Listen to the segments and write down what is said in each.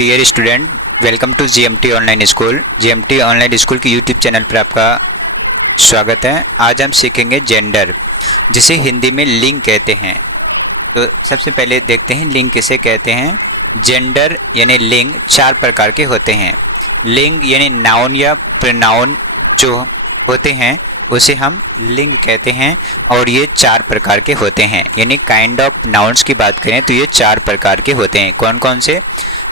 Dear student, welcome to GMT online school. GMT online school के YouTube channel पर आपका स्वागत है। आज हम सीखेंगे जेंडर, जिसे हिंदी में लिंग कहते हैं। तो सबसे पहले देखते हैं लिंग किसे कहते हैं। जेंडर यानी लिंग चार प्रकार के होते हैं। लिंग यानी नाउन या प्रोनाउन जो होते हैं उसे हम लिंग कहते हैं, और ये चार प्रकार के होते हैं। यानी काइंड ऑफ नाउन्स की बात करें तो ये चार प्रकार के होते हैं। कौन कौन से?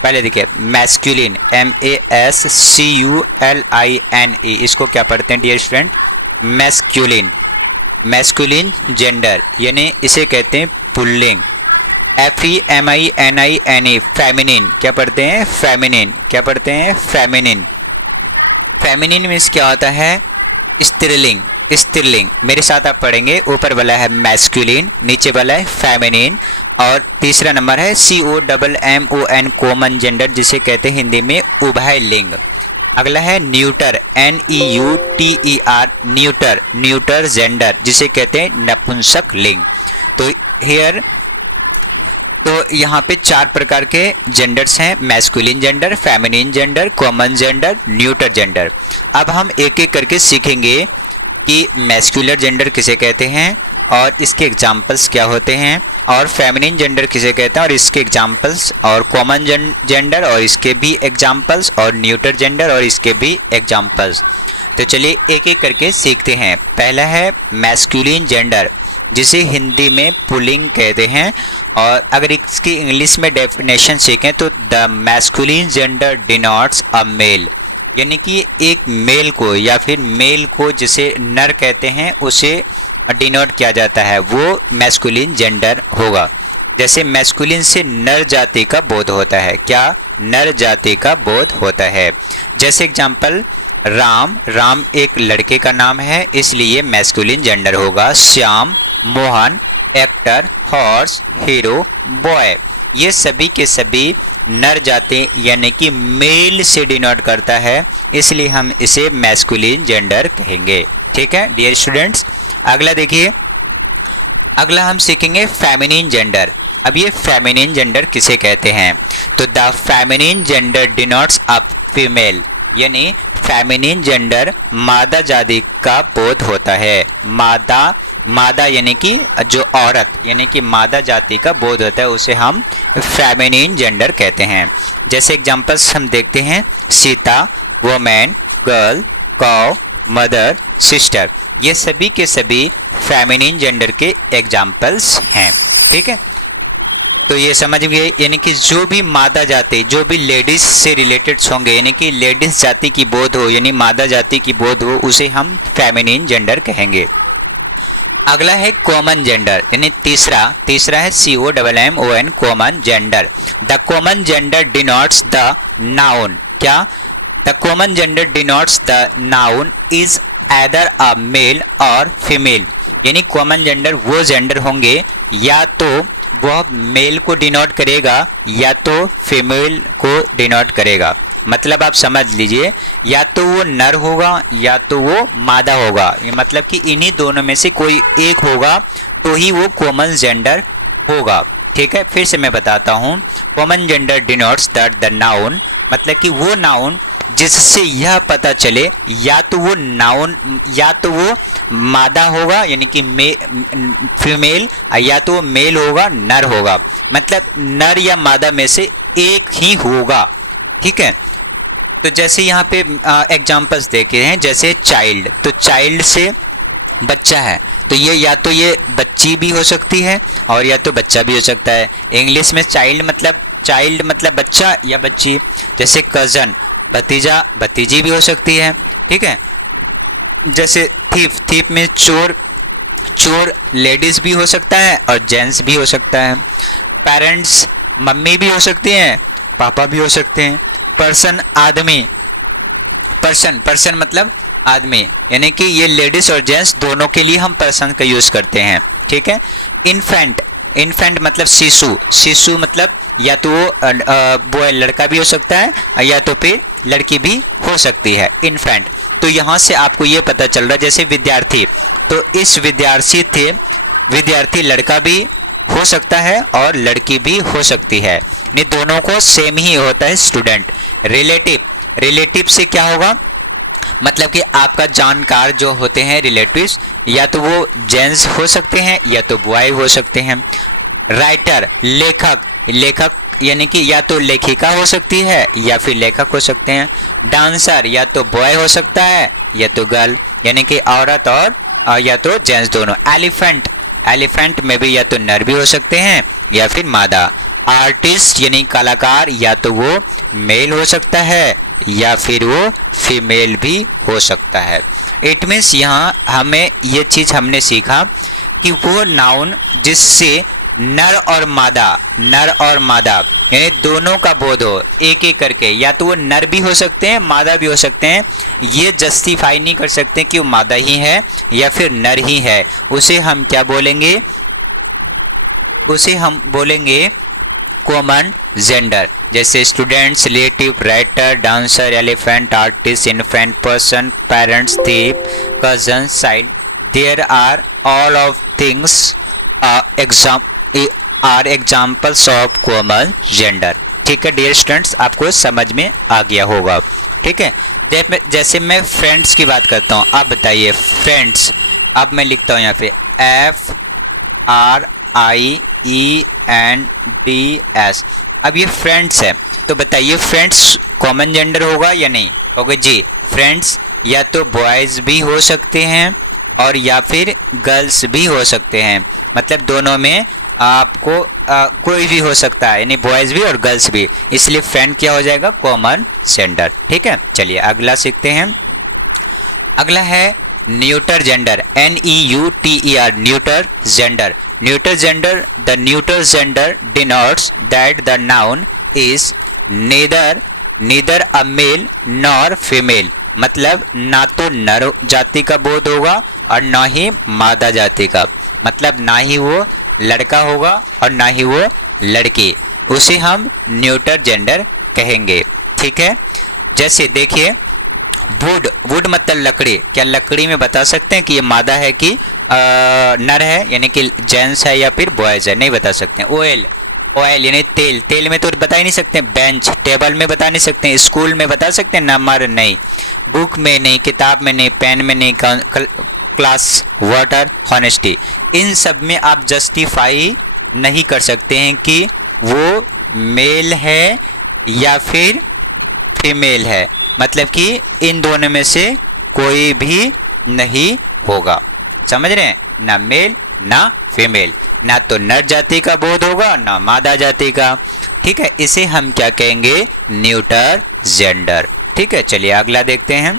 पहले देखिए मैस्कुलिन, MASCULINE, इसको क्या पढ़ते हैं dear student? Masculine. Masculine gender यानी इसे कहते हैं पुल्लिंग। FEMININE फेमिनिन, क्या पढ़ते हैं? फेमिनिन। क्या पढ़ते हैं? फेमिनिन। फेमिनिन मीन्स क्या होता है? स्त्रीलिंग। स्त्रीलिंग मेरे साथ आप पढ़ेंगे। ऊपर वाला है मैस्कुलिन, नीचे वाला है फेमिनिन, और तीसरा नंबर है COMMON कॉमन जेंडर, जिसे कहते हैं हिंदी में उभय लिंग। अगला है neuter, NEUTER neuter, neuter gender, जिसे कहते हैं नपुंसक लिंग। तो यहाँ पे चार प्रकार के जेंडर्स हैं: masculine gender, feminine gender, common gender, neuter gender. अब हम एक एक करके सीखेंगे कि मैस्कुलर जेंडर किसे कहते हैं और इसके एग्जाम्पल्स क्या होते हैं, और फेमिनिन जेंडर किसे कहते हैं और इसके एग्जाम्पल्स, और कॉमन जेंडर और इसके भी एग्जाम्पल्स, और न्यूटर जेंडर और इसके भी एग्जाम्पल्स। तो चलिए एक एक करके सीखते हैं। पहला है मैस्कुलिन जेंडर, जिसे हिंदी में पुल्लिंग कहते हैं, और अगर इसकी इंग्लिश में डेफिनेशन सीखें तो the masculine gender denotes a male, यानी कि एक मेल को या फिर मेल को जिसे नर कहते हैं उसे डिनोट किया जाता है, वो मैस्कुलिन जेंडर होगा। जैसे मैस्कुलिन से नर जाति का बोध होता है। क्या? नर जाति का बोध होता है। जैसे एग्जाम्पल राम, राम एक लड़के का नाम है इसलिए मैस्कुलिन जेंडर होगा। Shyam, Mohan, actor, horse, hero, boy, ये सभी के सभी नर जाति यानी कि मेल से डिनोट करता है, इसलिए हम इसे मैस्कुलिन जेंडर कहेंगे। ठीक है डियर स्टूडेंट्स। अगला देखिए, अगला हम सीखेंगे फेमिनिन जेंडर। अब ये फेमिनिन जेंडर किसे कहते हैं? तो the feminine gender denotes a female, यानी फेमिनिन जेंडर मादा जाति का बोध होता है। मादा यानी कि जो औरत, यानी कि मादा जाति का बोध होता है, उसे हम फेमिनिन जेंडर कहते हैं। जैसे एग्जांपल्स हम देखते हैं Sita, women, girl, cow, mother, sister, ये सभी के सभी फेमिनिन जेंडर के एग्जांपल्स हैं। ठीक है, तो ये समझ गए, यानी कि जो भी मादा जाति, जो भी लेडीज से रिलेटेड होंगे, यानी कि लेडीज जाति की बोध हो, यानी मादा जाति की बोध हो, उसे हम फेमिनिन जेंडर कहेंगे। अगला है कॉमन जेंडर, यानी तीसरा है COMMON common gender. The common gender denotes the noun. क्या? The common gender denotes the noun is either a male or female, यानी कॉमन जेंडर वो जेंडर होंगे या तो वह मेल को डिनोट करेगा या तो फीमेल को डिनोट करेगा। मतलब आप समझ लीजिए, या तो वो नर होगा या तो वो मादा होगा, मतलब कि इन्हीं दोनों में से कोई एक होगा तो ही वो कॉमन जेंडर होगा। ठीक है, फिर से मैं बताता हूँ। Common gender denotes that the noun, मतलब कि वो नाउन जिससे यह पता चले या तो वो नाउन, या तो वो मादा होगा यानी कि फीमेल, या तो वो मेल होगा, नर होगा, मतलब नर या मादा में से एक ही होगा। ठीक है, तो जैसे यहाँ पे एग्जांपल्स देखे हैं, जैसे चाइल्ड, तो चाइल्ड से बच्चा है, तो ये या तो ये बच्ची भी हो सकती है और या तो बच्चा भी हो सकता है। इंग्लिश में चाइल्ड मतलब बच्चा या बच्ची। जैसे कजन, भतीजा भतीजी भी हो सकती है। ठीक है, जैसे थीफ में चोर लेडीज भी हो सकता है और जेंट्स भी हो सकता है। पेरेंट्स, मम्मी भी हो सकती हैं, पापा भी हो सकते हैं। पर्सन, आदमी, पर्सन मतलब आदमी, यानी कि ये लेडीज और जेंट्स दोनों के लिए हम पर्सन का यूज करते हैं। ठीक है, इन्फेंट मतलब शिशु मतलब या तो बॉय लड़का भी हो सकता है या तो फिर लड़की भी हो सकती है, इन्फेंट। तो यहाँ से आपको ये पता चल रहा है, जैसे विद्यार्थी, तो इस विद्यार्थी लड़का भी हो सकता है और लड़की भी हो सकती है, नहीं दोनों को सेम ही होता है स्टूडेंट। रिलेटिव से क्या होगा, मतलब कि आपका जानकार जो होते हैं रिलेटिव्स, या तो वो जेंट्स हो सकते हैं या तो बॉय हो सकते हैं। राइटर लेखक यानी कि या तो लेखिका हो सकती है या फिर लेखक हो सकते हैं। डांसर या तो बॉय हो सकता है या तो गर्ल, यानी कि औरत और या तो जेंट्स दोनों। एलिफेंट में भी या तो नर भी हो सकते हैं या फिर मादा। आर्टिस्ट यानी कलाकार, या तो वो मेल हो सकता है या फिर वो फीमेल भी हो सकता है। इट मीन्स यहाँ हमें ये चीज हमने सीखा कि वो नाउन जिससे नर और मादा यानी दोनों का बोध हो, एक एक करके, या तो वो नर भी हो सकते हैं मादा भी हो सकते हैं, ये जस्टिफाई नहीं कर सकते कि वो मादा ही है या फिर नर ही है, उसे हम क्या बोलेंगे, उसे हम बोलेंगे कॉमन जेंडर। जैसे students, relative, writer, dancer, elephant, artist, infant, person, parents, thief, cousin, child, there are all of things are examples of common gender. ठीक है डियर स्टूडेंट्स, आपको समझ में आ गया होगा। ठीक है, जैसे मैं फ्रेंड्स की बात करता हूँ, आप बताइए फ्रेंड्स, अब मैं लिखता हूँ यहाँ पे FRIENDS। अब ये फ्रेंड्स है, तो बताइए फ्रेंड्स कॉमन जेंडर होगा या नहीं होगा जी। फ्रेंड्स या तो बॉयज भी हो सकते हैं और या फिर गर्ल्स भी हो सकते हैं, मतलब दोनों में आपको कोई भी हो सकता है, यानी बॉयज भी और गर्ल्स भी, इसलिए फ्रेंड क्या हो जाएगा, कॉमन जेंडर। ठीक है, चलिए अगला सीखते हैं। अगला है neuter gender, NEUTER, neuter gender. Neuter gender, the neuter gender denotes that the noun is neither a male nor female, मतलब ना तो नर जाति का बोध होगा और ना ही मादा जाति का, मतलब ना ही वो लड़का होगा और ना ही वो लड़की, उसे हम न्यूटर जेंडर कहेंगे। ठीक है, जैसे देखिए वुड मतलब लकड़ी, क्या लकड़ी में बता सकते हैं कि ये मादा है कि नर है, यानी कि जेंट्स है या फिर बॉयज है, नहीं बता सकते हैं। ऑयल यानी तेल में तो बता ही नहीं सकते। बेंच टेबल में बता नहीं सकते। स्कूल में बता सकते हैं, नंबर नहीं। बुक में नहीं, किताब में नहीं, पेन में नहीं, क्लास, वाटर, हॉनेस्टी, इन सब में आप जस्टिफाई नहीं कर सकते हैं कि वो मेल है या फिर फीमेल है, मतलब कि इन दोनों में से कोई भी नहीं होगा। समझ रहे हैं, ना मेल ना फीमेल, ना तो नर जाति का बोध होगा ना मादा जाति का। ठीक है, इसे हम क्या कहेंगे, न्यूटर जेंडर। ठीक है, चलिए अगला देखते हैं,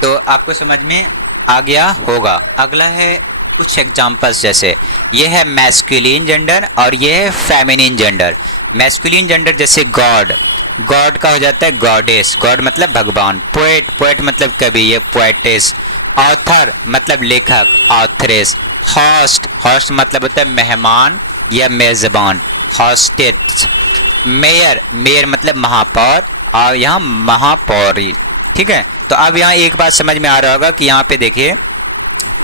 तो आपको समझ में आ गया होगा। अगला है कुछ एग्जांपल्स, जैसे ये है मैस्कुलिन जेंडर और ये है फेमिनिन जेंडर। मैस्कुलिन जेंडर जैसे गॉड का हो जाता है गॉडेस, गॉड मतलब भगवान। पोएट मतलब कवि, ये पोएटेस। ऑथर मतलब लेखक, ऑथरेस। होस्ट मतलब होता है मेहमान या मेजबान, हॉस्टेस। मेयर मतलब महापौर और यहाँ महापौरी। ठीक है, तो अब यहाँ एक बात समझ में आ रहा होगा कि यहाँ पे देखिए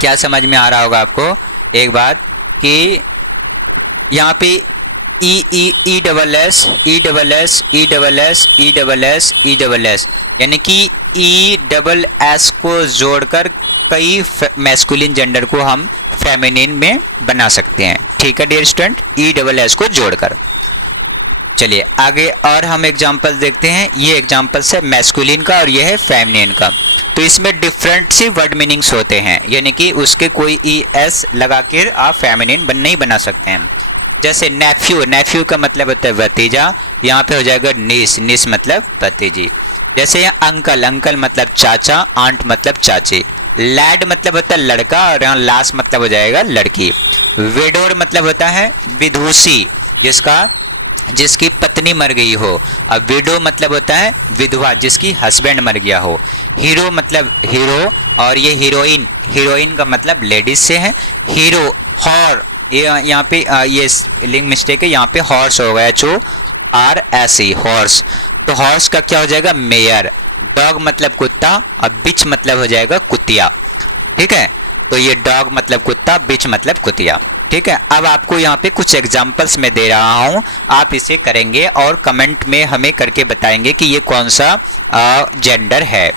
क्या समझ में आ रहा होगा आपको, एक बात कि यहाँ पे ई डबल एस यानी कि ESS को जोड़कर कई मैस्कुलिन जेंडर को हम फेमिनिन में बना सकते हैं। ठीक है डियर स्टूडेंट, ESS को जोड़कर। चलिए आगे और हम एग्जांपल देखते हैं। ये एग्जांपल्स है मैस्कुलिन का और ये है फेमिनिन का। तो इसमें डिफरेंट सी वर्ड मीनिंग्स होते हैं, यानी कि उसके कोई ES लगा कर आप फेमिनिन नहीं बना सकते हैं। जैसे नेफ्यू का मतलब होता है भतीजा, यहाँ पे हो जाएगा नीस मतलब भतीजी। जैसे यहाँ अंकल मतलब चाचा, आंट मतलब चाची। लैड मतलब होता है लड़का और यहाँ लास मतलब हो जाएगा लड़की। विडोर मतलब होता है विधुषी, जिसकी पत्नी मर गई हो। और विडो मतलब होता है विधवा, जिसकी हस्बैंड मर गया हो। हीरो मतलब हीरो और ये हीरोइन का मतलब लेडीज से है। हीरो हॉर, यहाँ पे ये लिंग मिस्टेक है, यहाँ पे हॉर्स हो गया, HORSE हॉर्स। तो हॉर्स का क्या हो जाएगा, मेयर। डॉग मतलब कुत्ता और बिच मतलब हो जाएगा कुतिया। ठीक है, तो ये डॉग मतलब कुत्ता, बिच मतलब कुतिया। ठीक है। अब आपको यहाँ पे कुछ एग्जांपल्स मैं दे रहा हूँ, आप इसे करेंगे और कमेंट में हमें करके बताएंगे कि ये कौन सा जेंडर है।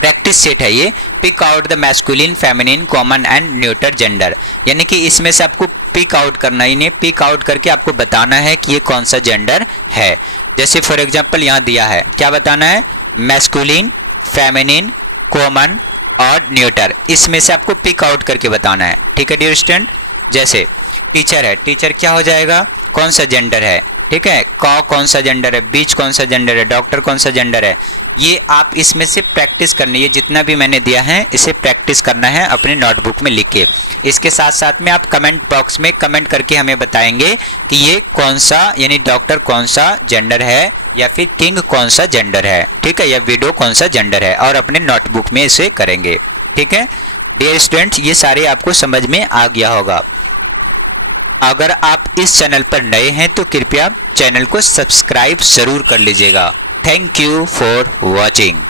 प्रैक्टिस सेट है ये, pick out the masculine, feminine, common and neuter gender, यानी कि इसमें से आपको पिक आउट करना ही नहीं, पिक आउट करके आपको बताना है कि ये कौन सा जेंडर है। जैसे फॉर एग्जांपल यहाँ दिया है, क्या बताना है, मैस्कुलिन, फेमिनिन, कॉमन और न्यूटर, इसमें से आपको पिक आउट करके बताना है। ठीक है डियर स्टूडेंट। जैसे टीचर है, टीचर क्या हो जाएगा, कौन सा जेंडर है, ठीक है, कॉ कौन सा जेंडर है, बीच कौन सा जेंडर है, डॉक्टर कौन सा जेंडर है। ये आप इसमें से प्रैक्टिस करनी है, जितना भी मैंने दिया है इसे प्रैक्टिस करना है अपने नोटबुक में लिख के। इसके साथ साथ में आप कमेंट बॉक्स में कमेंट करके हमें बताएंगे कि ये कौन सा, यानी डॉक्टर कौन सा जेंडर है, या फिर किंग कौन सा जेंडर है, ठीक है, या विडो कौन सा जेंडर है, और अपने नोटबुक में इसे करेंगे। ठीक है डियर स्टूडेंट्स, ये सारे आपको समझ में आ गया होगा। अगर आप इस चैनल पर नए हैं तो कृपया चैनल को सब्सक्राइब जरूर कर लीजिएगा। Thank you for watching.